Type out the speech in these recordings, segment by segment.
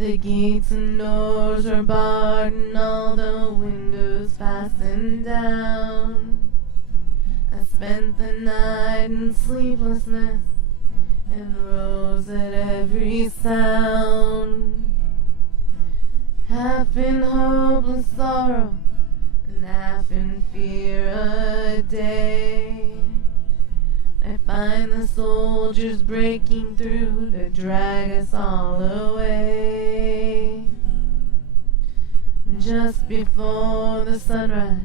The gates and doors were barred and all the windows fastened down. I spent the night in sleeplessness and rose at every sound. Half in hopeless sorrow and half in fear a day. I find the soldiers breaking through to drag us all away. Just before the sunrise,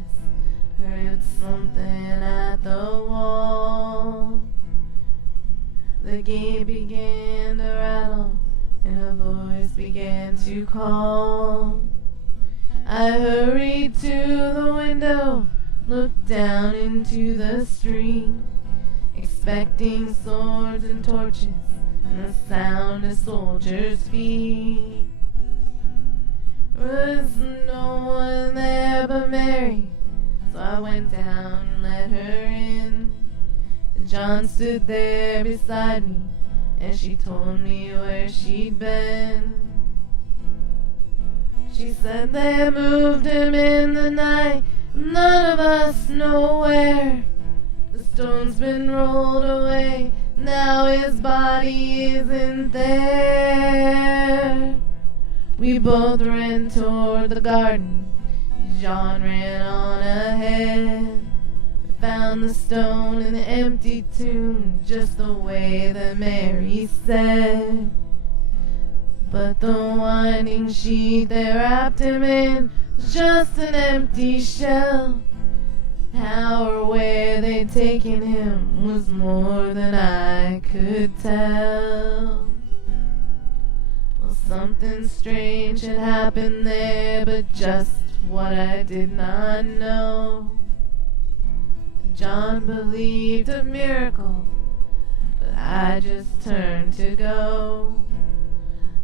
heard something at the wall. The gate began to rattle and a voice began to call. I hurried to the window, looked down into the street, expecting swords and torches and the sound of soldiers' feet. There was no one there but Mary, so I went down and let her in. And John stood there beside me, and she told me where she'd been. She said they moved him in the night, none of us know where. The stone's been rolled away, now his body isn't there. We both ran toward the garden, John ran on ahead. We found the stone in the empty tomb, just the way that Mary said. But the winding sheet they wrapped him in was just an empty shell. How or where they'd taken him was more than I could tell. Well, something strange had happened there, but just what I did not know. John believed a miracle, but I just turned to go.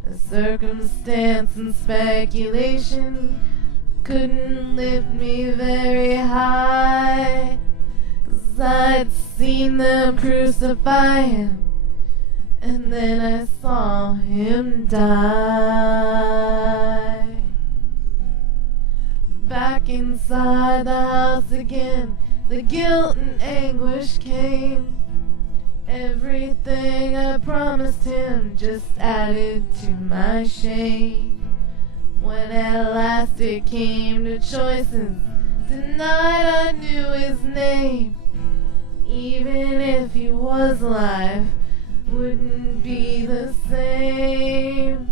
The circumstance and speculation couldn't lift me very high, 'cause I'd seen them crucify him, and then I saw him die. Back inside the house again, the guilt and anguish came. Everything I promised him just added to my shame. When at last it came to choices, tonight I knew his name. Even if he was alive, wouldn't be the same.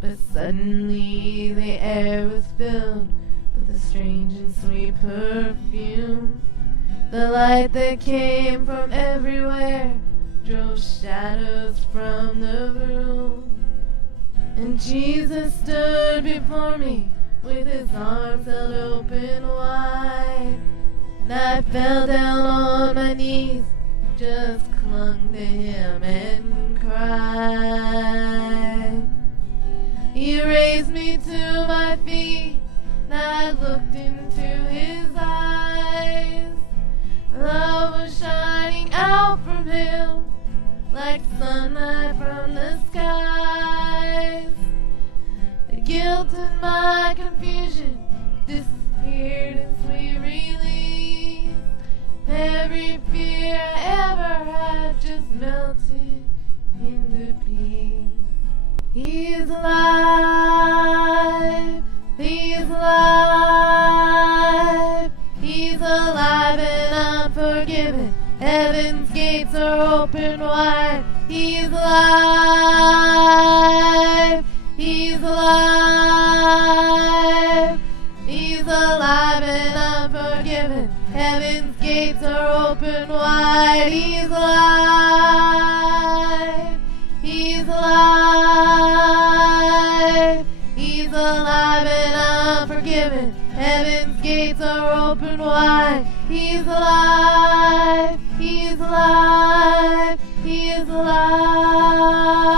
But suddenly the air was filled with a strange and sweet perfume. The light that came from everywhere drove shadows from the room. And Jesus stood before me with his arms held open wide. And I fell down on my knees, just clung to him and cried. He raised me to my feet, and I looked into his eyes. Love was shining out from him like sunlight from the skies. The guilt and my confusion disappeared in sweet release. Every fear I ever had just melted into peace. He's alive, he's alive, he's alive and I'm forgiven. Heaven's gates are open wide. He's alive, he's alive, he's alive and I'm forgiven. Heaven's gates are open wide. He's alive, he's alive, he's alive and I'm forgiven. Heaven's gates are open wide. He's alive, he's alive, he is alive.